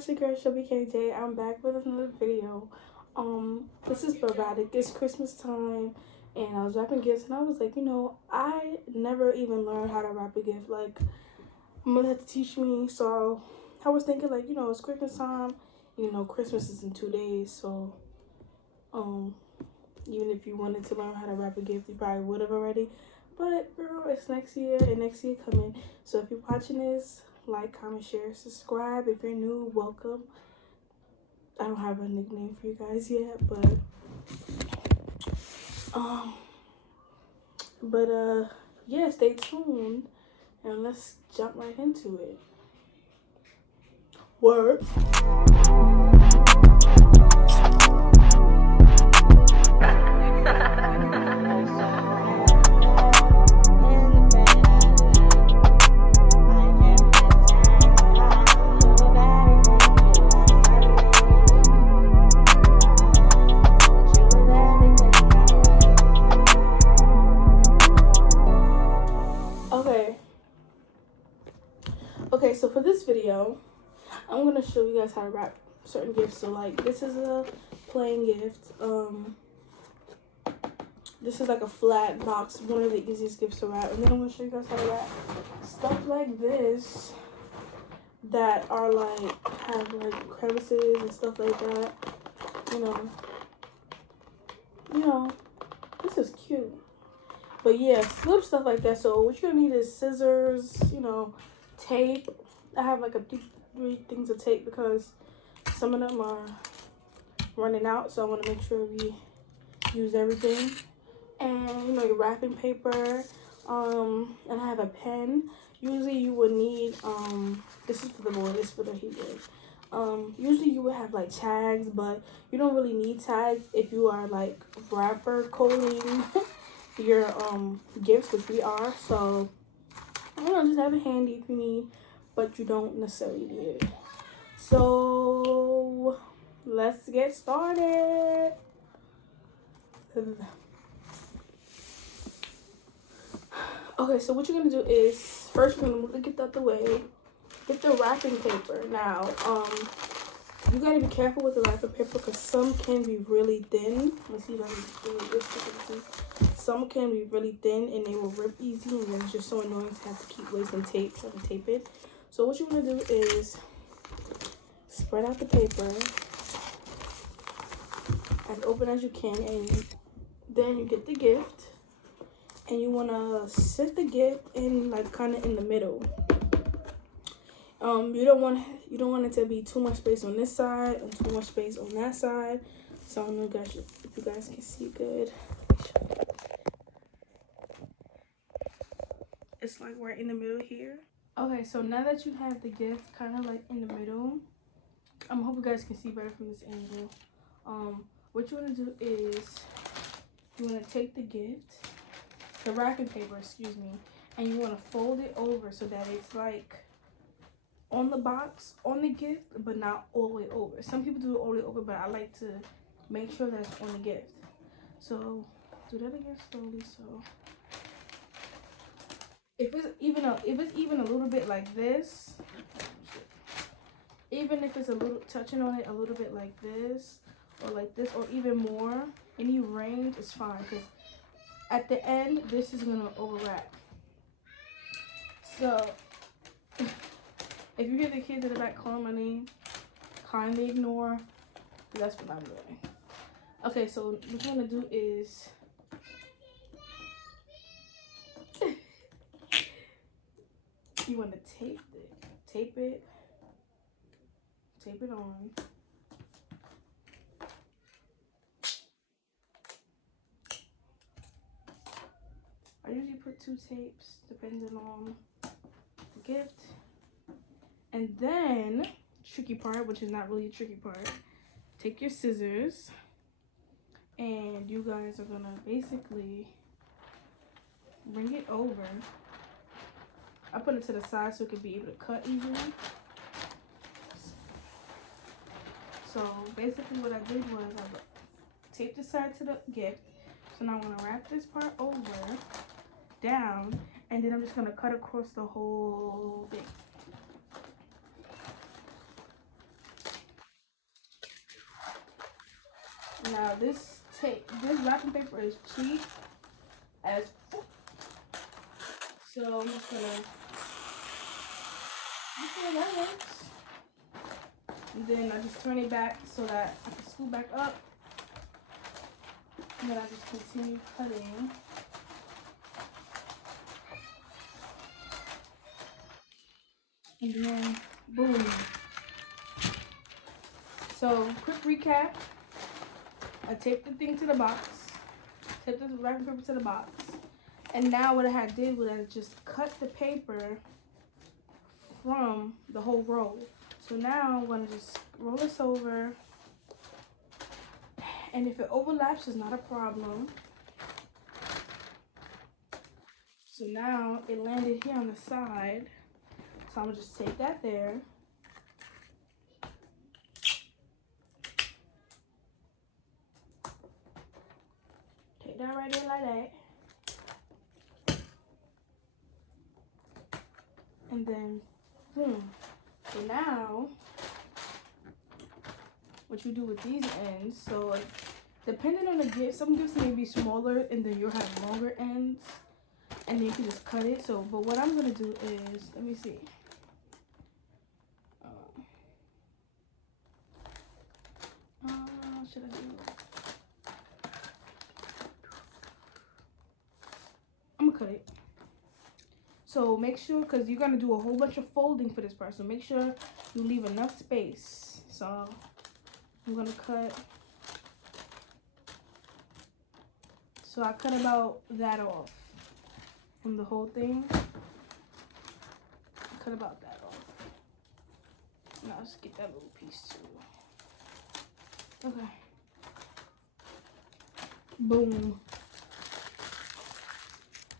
guys, your girl Shelby KJ. I'm back with another video. This is sporadic. It's Christmas time, and I was wrapping gifts, and I was like, I never even learned how to wrap a gift. Like, my mother had to teach me, so I was thinking, like, it's Christmas time. Christmas is in 2 days, so even if you wanted to learn how to wrap a gift, you probably would have already. But girl, it's next year, and next year coming. So if you're watching this, like, comment, share, subscribe. If you're new, welcome. I don't have a nickname for you guys yet, but yeah, stay tuned and let's jump right into it. Word. Okay, so for this video, I'm gonna show you guys how to wrap certain gifts. So like, this is a plain gift. This is like a flat box, one of the easiest gifts to wrap. And then I'm gonna show you guys how to wrap stuff like this that are like, have like crevices and stuff like that. This is cute. But yeah, slip stuff like that. So what you're gonna need is scissors, tape. I have like three things of tape because some of them are running out, so I want to make sure we use everything. And your wrapping paper, and I have a pen. Usually you would need this is for the boy, this is for the he boy. Usually you would have like tags, but you don't really need tags if you are like wrapper coating your gifts, which we are. So just have it handy if you need, but you don't necessarily need it. So let's get started. Okay, so what you're gonna do is first we're gonna move the gift out the way. Get the wrapping paper. Now, you gotta be careful with the wrapping paper because some can be really thin. Let's see if I can do this. Some can be really thin and they will rip easy, and then it's just so annoying to have to keep wasting tape trying to tape it. So what you want to do is spread out the paper as open as you can, and then you get the gift, and you want to sit the gift in like kind of in the middle. You don't want it to be too much space on this side and too much space on that side. So I don't know guys if you guys can see good. It's like right in the middle here. Okay, so now that you have the gift kind of like in the middle, I hope you guys can see better from this angle. What you want to do is you want to take the gift, the wrapping paper, excuse me, and you want to fold it over so that it's like on the box, on the gift, but not all the way over. Some people do it all the way over, but I like to make sure that's on the gift. So do that again slowly. So if it's even a little bit like this, even if it's a little touching on it a little bit like this or like this or even more, any range is fine because at the end this is gonna overwrap. So if you hear the kids in the back calling my name, kindly ignore. That's what I'm doing. Okay, so what you want to do is you want to tape it on. I usually put 2 tapes depending on the gift. And then, tricky part, which is not really a tricky part, take your scissors and you guys are gonna basically bring it over. I put it to the side so it could be able to cut easily. So basically what I did was I taped the side to the gift. So now I'm gonna wrap this part over, down, and then I'm just gonna cut across the whole thing. Now this wrapping paper is cheap as so I'm just gonna that works. And then I just turn it back so that I can scoop back up. And then I just continue cutting. And then boom. So quick recap. I taped the thing to the box. Taped the wrapping paper to the box. And now what I had did was I just cut the paper from the whole roll. So now I'm gonna just roll this over. And if it overlaps, it's not a problem. So now it landed here on the side. So I'm gonna just take that there. Take that right in like that. And then, boom. So now, what you do with these ends, so like, depending on the gift, some gifts may be smaller and then you'll have longer ends. And then you can just cut it. So, but what I'm gonna do is, let me see. Should I do? I'm gonna cut it. So make sure, because you're gonna do a whole bunch of folding for this part, so make sure you leave enough space. So I'm gonna cut. So I cut about that off from the whole thing. Cut about that off. Now let's get that little piece too. Okay. Boom.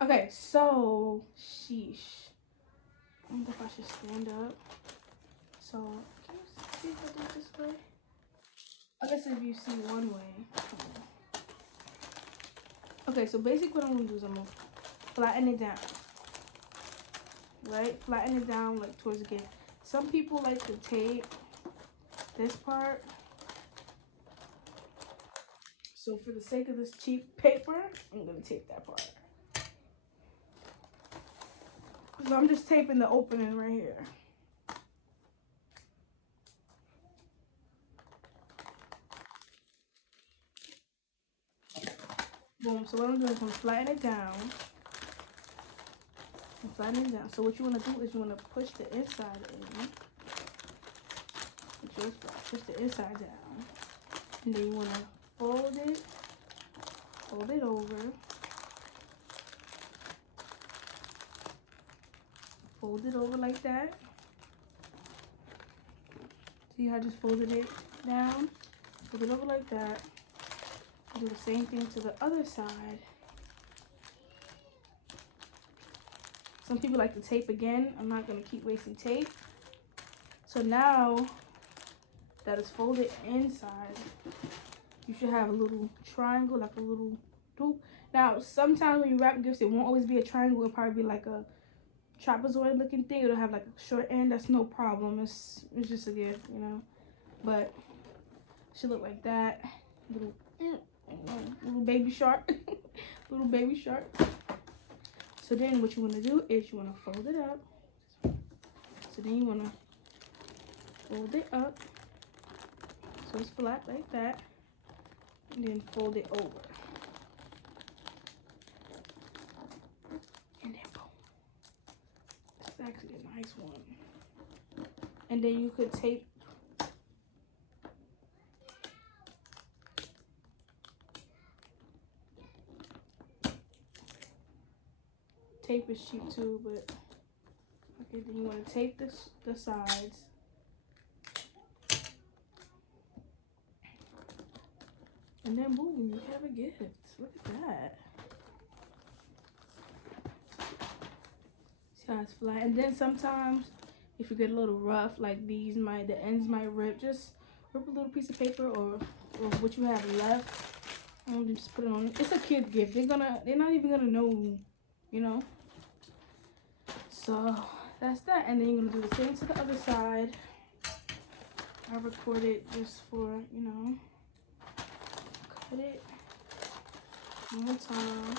Okay, so sheesh. I wonder if I should stand up. So can you see if I do it this way? I guess if you see one way. Okay, so basically what I'm gonna do is I'm gonna flatten it down. Right? Flatten it down like towards the gift. Some people like to tape this part. So for the sake of this cheap paper, I'm gonna tape that part. So I'm just taping the opening right here. Boom. So what I'm doing is I'm flatten it down. Flatten it down. So what you want to do is you want to push the inside in. Push the inside down. And then you want to fold it over. Fold it over like that. See how I just folded it down? Fold it over like that. Do the same thing to the other side. Some people like to tape again. I'm not going to keep wasting tape. So now that is folded inside, you should have a little triangle, like a little loop. Now, sometimes when you wrap gifts, it won't always be a triangle. It'll probably be like a trapezoid looking thing. It'll have like a short end. That's no problem. It's just a gift, you know. But it should look like that. Little baby shark. Little baby shark. So then what you want to do is you want to fold it up. So then you want to fold it up so it's flat like that. And then fold it over. And then boom. It's actually a nice one. And then you could tape tape is cheap too, but okay, then you want to tape the sides. And then boom, you have a gift. Look at that. See how it's flat. And then sometimes if you get a little rough, like the ends might rip, just rip a little piece of paper or what you have left. And just put it on. It's a kid gift. They're not even gonna know, you know. So that's that. And then you're gonna do the same to the other side. I recorded just for, you know. Cut it one more time.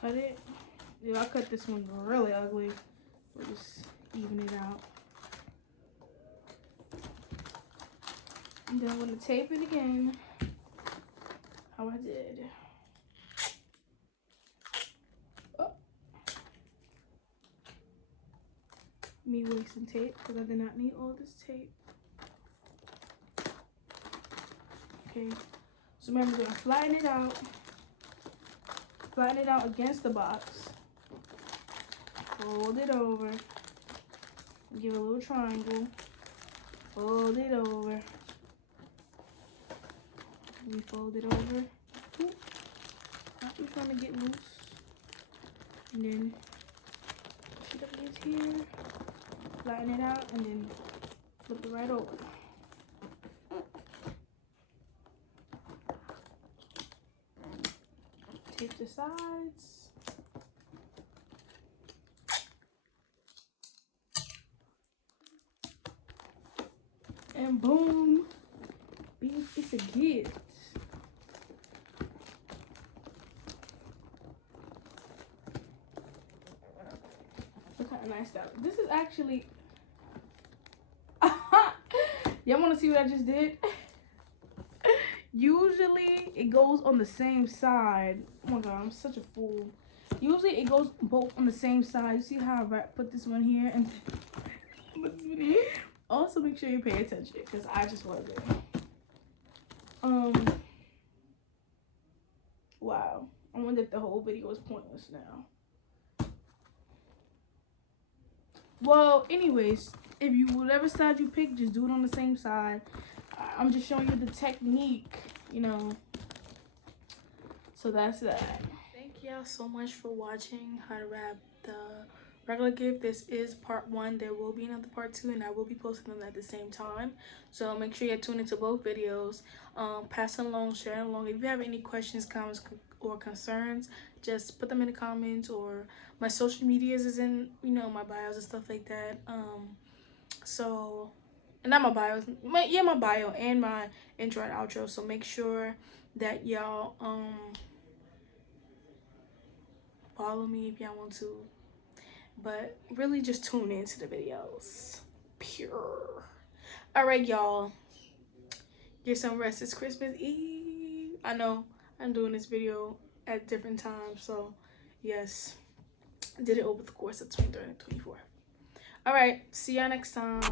Cut it. Dude, I cut this one really ugly. We'll just even it out. And then I'm gonna tape it again, how I did. Oh. Me wasting tape because I did not need all this tape. Okay, so remember, we're gonna flatten it out. Flatten it out against the box. Fold it over. Give it a little triangle. Fold it over. We fold it over. Ooh. Not just trying to get loose. And then push it up against here. Flatten it out and then flip it right over. Tape the sides. And boom. It's a gift. Look how nice that. This is actually. Y'all want to see what I just did? Usually it goes on the same side. Oh my god, I'm such a fool. Usually it goes both on the same side. You see how I put this one here and put this one here? Also make sure you pay attention because I just wasn't. Wow. I wonder if the whole video is pointless now. Well, anyways, if you whatever side you pick, just do it on the same side. I'm just showing you the technique, you know. So that's that. Thank y'all so much for watching how to wrap the regular gift. This is part 1. There will be another part 2, and I will be posting them at the same time. So make sure you tune into both videos. Pass it along, share it along. If you have any questions, comments, or concerns, just put them in the comments, or my social medias is in, you know, my bios and stuff like that. So, and not my bios, my bio and my intro and outro. So make sure that y'all follow me if y'all want to, but really just tune into the videos. Pure. All right, y'all, get some rest. It's Christmas Eve. I know I'm doing this video at different times, so yes, I did it over the course of 23 and 24. All right, see y'all next time.